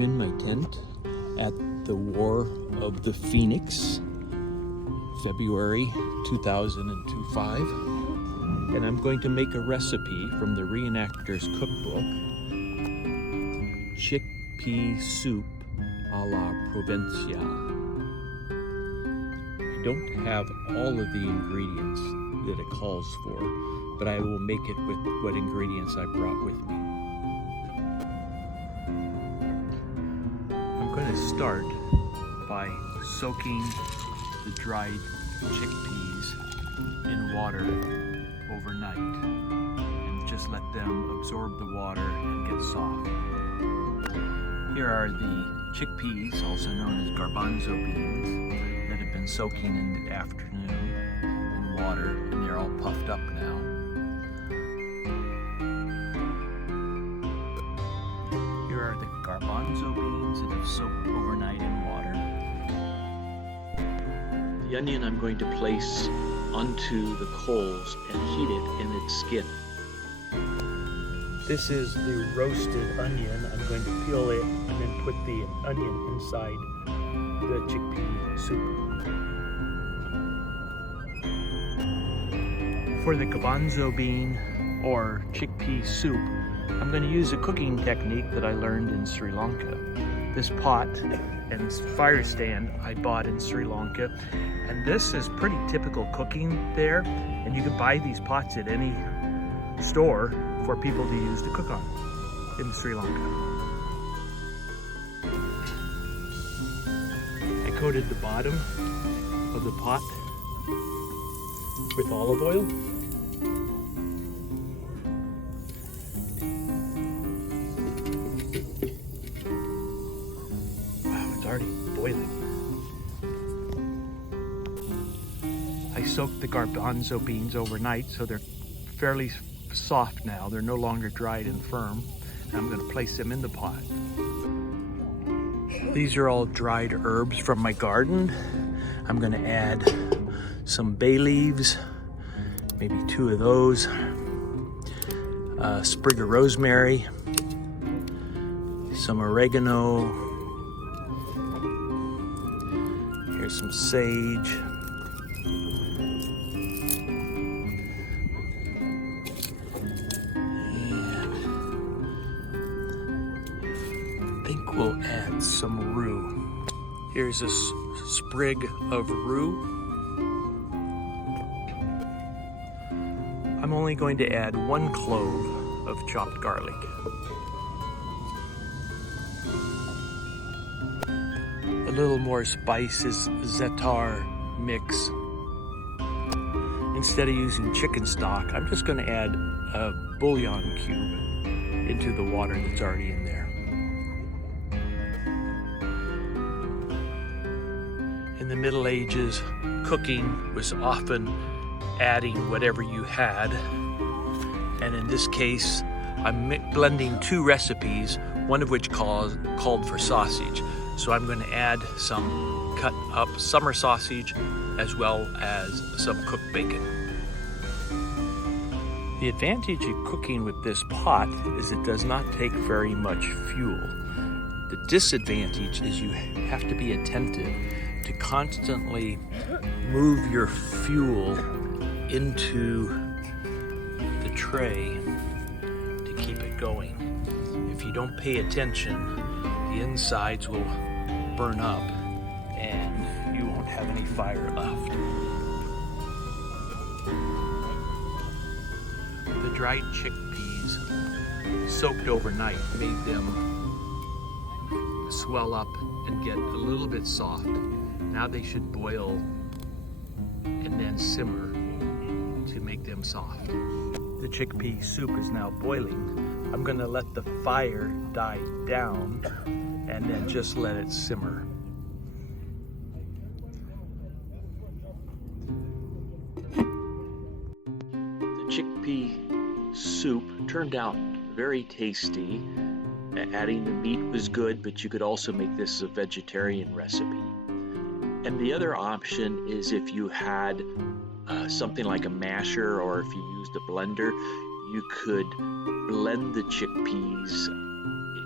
I'm in my tent at the War of the Phoenix, February 2005, and I'm going to make a recipe from the Reenactor's Cookbook, chickpea soup a la Provencale. I don't have all of the ingredients that it calls for, but I will make it with what ingredients I brought with me. I'm going to start by soaking the dried chickpeas in water overnight and just let them absorb the water and get soft. Here are the chickpeas, also known as garbanzo beans, that have been soaking in the afternoon in water, and they're all puffed up now. Here are the garbanzo beans that have soaked overnight in water. The onion I'm going to place onto the coals and heat it in its skin. This is the roasted onion. I'm going to peel it and then put the onion inside the chickpea soup. For the garbanzo bean or chickpea soup, I'm going to use a cooking technique that I learned in Sri Lanka. This pot and fire stand I bought in Sri Lanka, and this is pretty typical cooking there, and you can buy these pots at any store for people to use to cook on in Sri Lanka. I coated the bottom of the pot with olive oil. Wow, it's already boiling. I soaked the garbanzo beans overnight, so they're fairly soft now. They're no longer dried and firm. I'm going to place them in the pot. These are all dried herbs from my garden. I'm going to add some bay leaves, maybe 2 of those, a sprig of rosemary, some oregano, here's some sage, we'll add some rue. Here's a sprig of rue. I'm only going to add 1 clove of chopped garlic. A little more spice is za'atar mix. Instead of using chicken stock, I'm just going to add a bouillon cube into the water that's already in there. In the Middle Ages, cooking was often adding whatever you had, and in this case, I'm blending 2 recipes, one of which called for sausage. So I'm going to add some cut up summer sausage as well as some cooked bacon. The advantage of cooking with this pot is it does not take very much fuel. The disadvantage is you have to be attentive to constantly move your fuel into the tray to keep it going. If you don't pay attention, the insides will burn up and you won't have any fire left. The dried chickpeas soaked overnight made them swell up and get a little bit soft. Now they should boil and then simmer to make them soft. The chickpea soup is now boiling. I'm going to let the fire die down and then just let it simmer. The chickpea soup turned out very tasty. Adding the meat was good, but you could also make this a vegetarian recipe. And the other option is if you had something like a masher, or if you used a blender, you could blend the chickpeas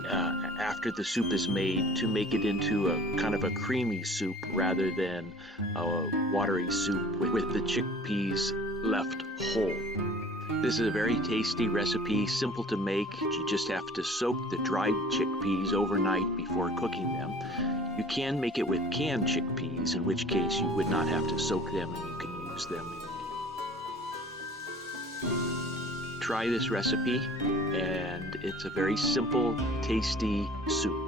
after the soup is made to make it into a kind of a creamy soup rather than a watery soup with the chickpeas left whole. This is a very tasty recipe, simple to make. You just have to soak the dried chickpeas overnight before cooking them. You can make it with canned chickpeas, in which case you would not have to soak them and you can use them. Try this recipe, and it's a very simple, tasty soup.